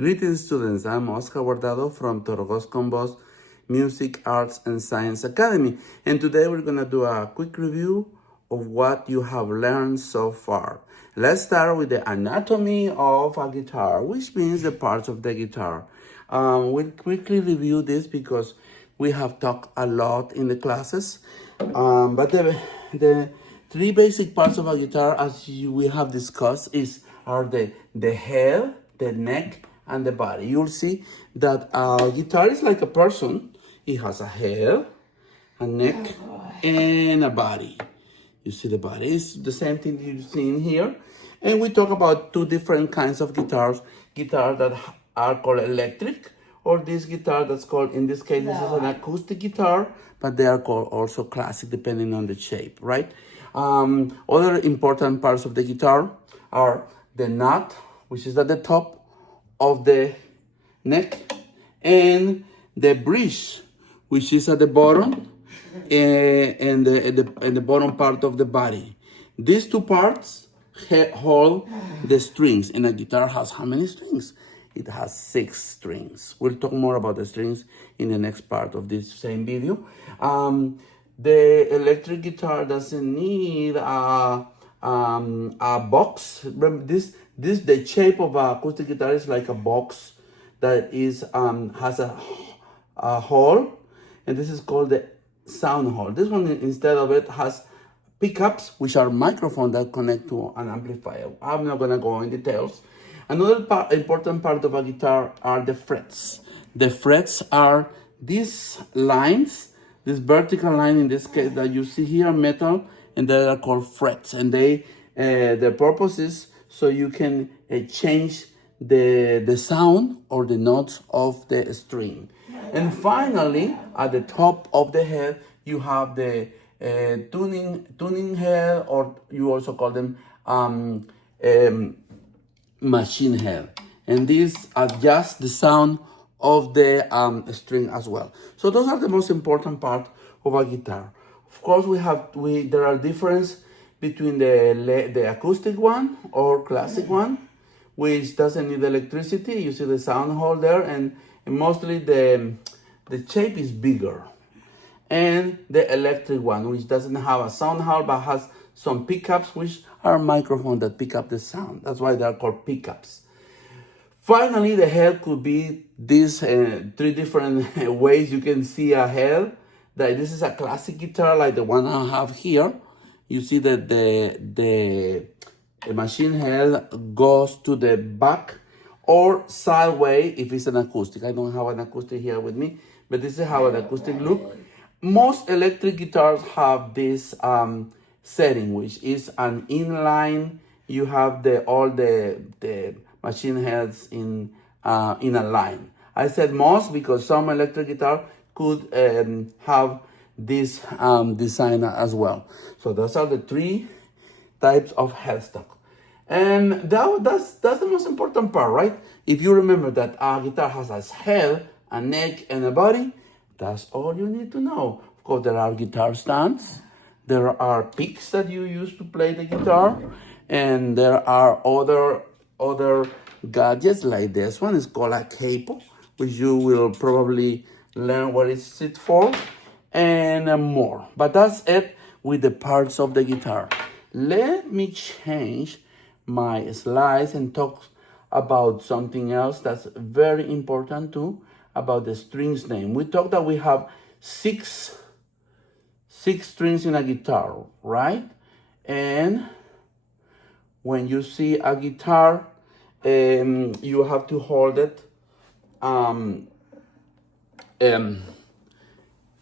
Greetings, students. I'm Oscar Guardado from Torogoz Music, Arts, and Science Academy. And today we're going to do a quick review of what you have learned so far. Let's start with the anatomy of a guitar, which means the parts of the guitar. We'll quickly review this because we have talked a lot in the classes. But the three basic parts of a guitar, as we have discussed, are the head, the neck, and the body. You'll see that a guitar is like a person. It has a head, a neck, and a body. You see the body is the same thing you've seen here. And we talk about two different kinds of guitars. Guitars that are called electric, or this guitar that's called, in this case, this is an acoustic guitar, but they are called also classic depending on the shape, right? Other important parts of the guitar are the nut, which is at the top of the neck, and the bridge, which is at the bottom, and the bottom part of the body. These two parts hold the strings, and a guitar has how many strings? It has 6 strings. We'll talk more about the strings in the next part of this same video. The electric guitar doesn't need a box. Remember, the shape of an acoustic guitar is like a box that is has a hole, and this is called the sound hole. This one, instead of it, has pickups, which are microphones that connect to an amplifier. I'm not gonna go in details. Another important part of a guitar are the frets. The frets are these lines, this vertical line in this case that you see here, metal, and they are called frets. And the purpose is so you can change the sound or the notes of the string. And finally, at the top of the head, you have the tuning head, or you also call them machine head. And these adjust the sound of the string as well. So those are the most important part of a guitar. Of course, there are differences between the acoustic one or classic one, which doesn't need electricity. You see the sound hole there, and mostly the shape is bigger. And the electric one, which doesn't have a sound hole but has some pickups, which are microphones that pick up the sound. That's why they are called pickups. Finally, the head could be these 3 different ways you can see a head. This is a classic guitar like the one I have here. You see that the machine head goes to the back or sideways if it's an acoustic. I don't have an acoustic here with me, but this is how an acoustic looks. Most electric guitars have this setting, which is an inline. You have all the machine heads in a line. I said most because some electric guitar could have this design as well. So those are the 3 types of headstock. And that's the most important part, right? If you remember that a guitar has a head, a neck, and a body, that's all you need to know. Of course, there are guitar stands. There are picks that you use to play the guitar. And there are other gadgets like this one. It's called a capo, which you will probably learn what it's for, and more. But that's it with the parts of the guitar. Let me change my slides and talk about something else that's very important too, about the strings name. We talked that we have six strings in a guitar, right? And when you see a guitar, you have to hold it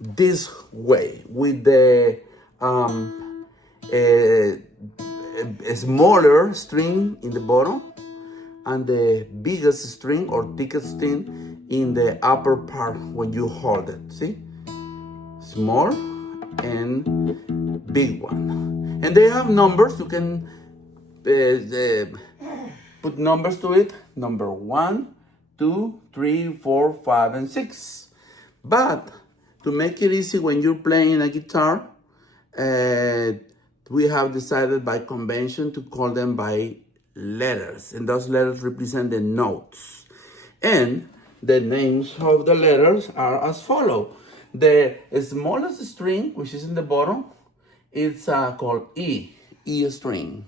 this way, with the a smaller string in the bottom and the biggest string or thickest string in the upper part when you hold it. See? Small and big one. And they have numbers. You can put numbers to it. Number 1, 2, 3, 4, 5, and 6. But to make it easy when you're playing a guitar, we have decided by convention to call them by letters, and those letters represent the notes. And the names of the letters are as follow. The smallest string, which is in the bottom, it's called E string.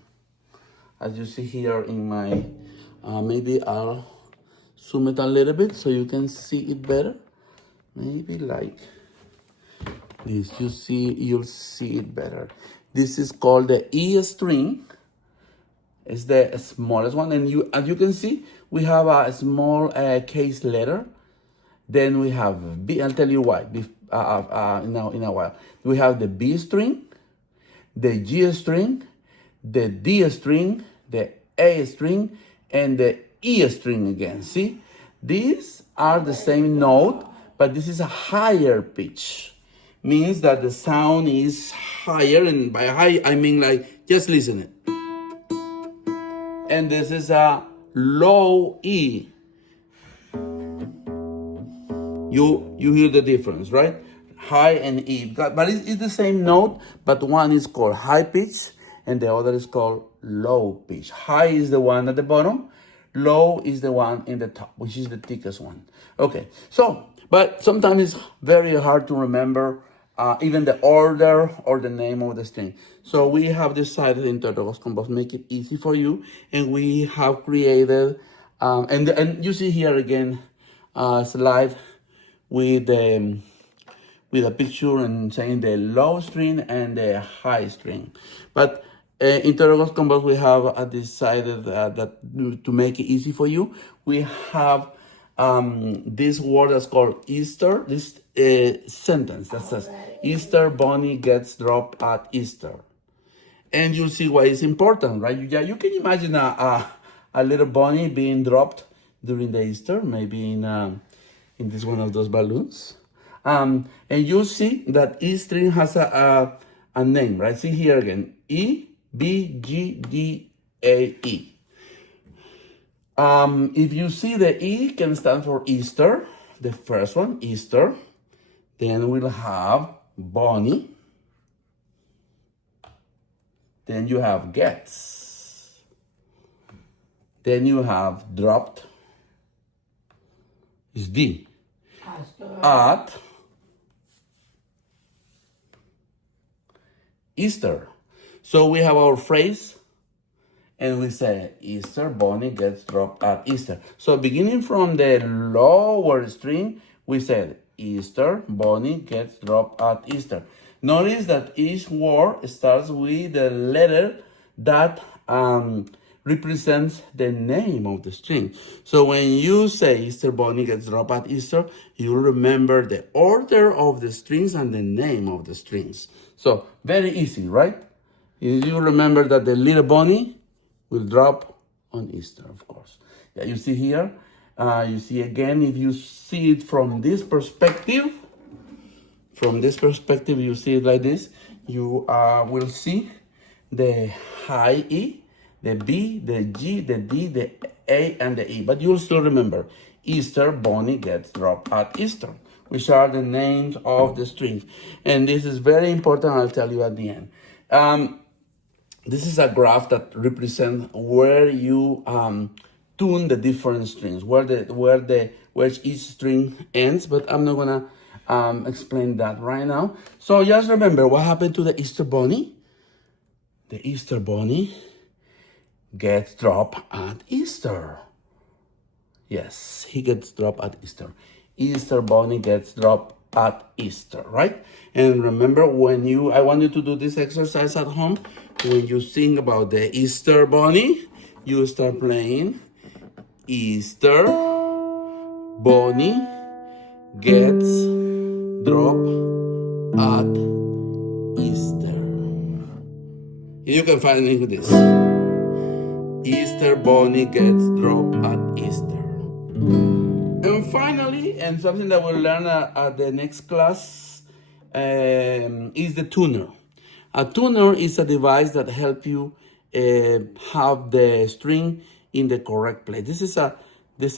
As you see here in my, maybe I'll zoom it a little bit so you can see it better. Maybe like this, you'll see it better. This is called the E string. It's the smallest one, and as you can see, we have a small case letter. Then we have B. I'll tell you why in a while. We have the B string, the G string, the D string, the A string, and the E string again. See, these are the same note, but this is a higher pitch. Means that the sound is higher, and by high I mean like just listen it. And this is a low E. You hear the difference, right? High and E, but it's the same note, but one is called high pitch and the other is called low pitch. High is the one at the bottom, low is the one in the top, which is the thickest one. Okay, so, but sometimes it's very hard to remember even the order or the name of the string. So we have decided in Torogoz Compose make it easy for you, and we have created, and you see here again, slide with a picture and saying the low string and the high string. But in Torogoz Compose we have decided that to make it easy for you, we have this word that's called Easter, this sentence that says, Easter bunny gets dropped at Easter. And you'll see why it's important, right? You can imagine a little bunny being dropped during the Easter, maybe in this one of those balloons. And you see that E string has a name, right? See here again, eBGDAE. If you see the E can stand for Easter, the first one, Easter. Then we'll have bunny. Then you have gets. Then you have dropped. Is D. At Easter. So we have our phrase, and we say, Easter bunny gets dropped at Easter. So beginning from the lower string, we said, Easter bunny gets dropped at Easter. Notice that each word starts with the letter that represents the name of the string. So when you say Easter bunny gets dropped at Easter, you remember the order of the strings and the name of the strings. So very easy, right? You remember that the little bunny will drop on Easter, of course. Yeah, you see here, you see again, if you see it from this perspective, you see it like this, you will see the high E, the B, the G, the D, the A, and the E. But you'll still remember, Easter bunny gets dropped at Easter, which are the names of the strings. And this is very important, I'll tell you at the end. This is a graph that represents where you tune the different strings, where each string ends, but I'm not gonna explain that right now. So just remember what happened to the Easter bunny. The Easter bunny gets dropped at Easter. Yes, he gets dropped at Easter. Easter bunny gets dropped at Easter, right? And remember, I want you to do this exercise at home. When you think about the Easter bunny, you start playing Easter bunny gets dropped at Easter. You can find it with this. Easter bunny gets dropped at Easter. And finally, and something that we'll learn at the next class is the tuner. A tuner is a device that helps you have the string in the correct place. This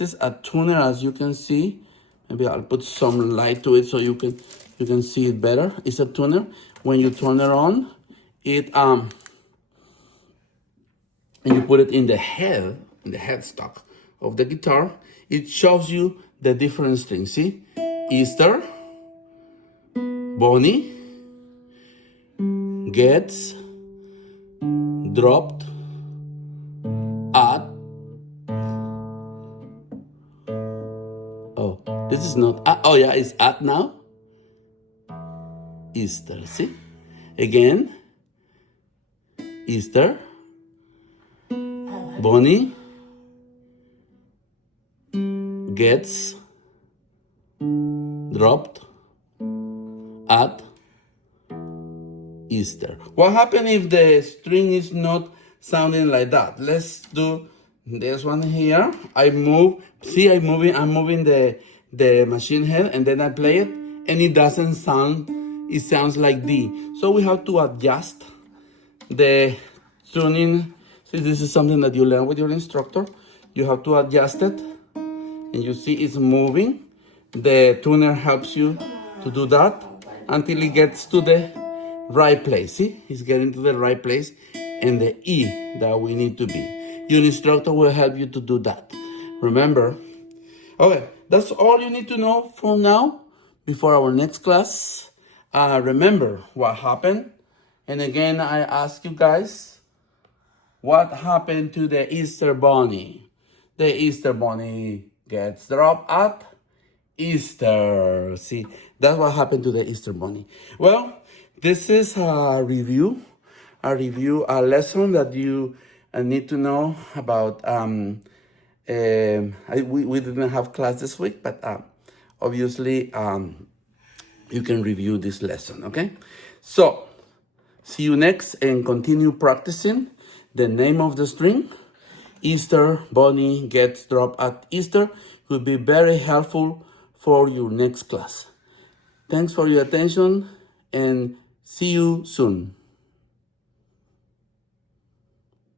is a tuner, as you can see. Maybe I'll put some light to it so you can see it better. It's a tuner. When you turn it on, and you put it in the headstock of the guitar, it shows you the different strings. See? Easter, Bonnie, gets, dropped, at. Oh, this is not at. Oh yeah, it's at now. Easter, see? Again, Easter, Bonnie, gets, dropped, at, Easter. What happens if the string is not sounding like that? Let's do this one here. I move, see, I'm moving the machine head, and then I play it, and it doesn't sound, it sounds like D. So we have to adjust the tuning. See, this is something that you learn with your instructor. You have to adjust it, and you see it's moving. The tuner helps you to do that until it gets to the right place. See, it's getting to the right place and the E that we need to be. Your instructor will help you to do that. Remember? Okay, that's all you need to know for now before our next class. Remember what happened. And again, I ask you guys, what happened to the Easter Bunny? The Easter Bunny gets dropped at Easter. See, that's what happened to the Easter Bunny. Well, this is a review, a lesson that you need to know about. We didn't have class this week, but obviously you can review this lesson, okay? So, see you next and continue practicing the name of the string. Easter Bunny gets dropped at Easter will be very helpful for your next class. Thanks for your attention and see you soon.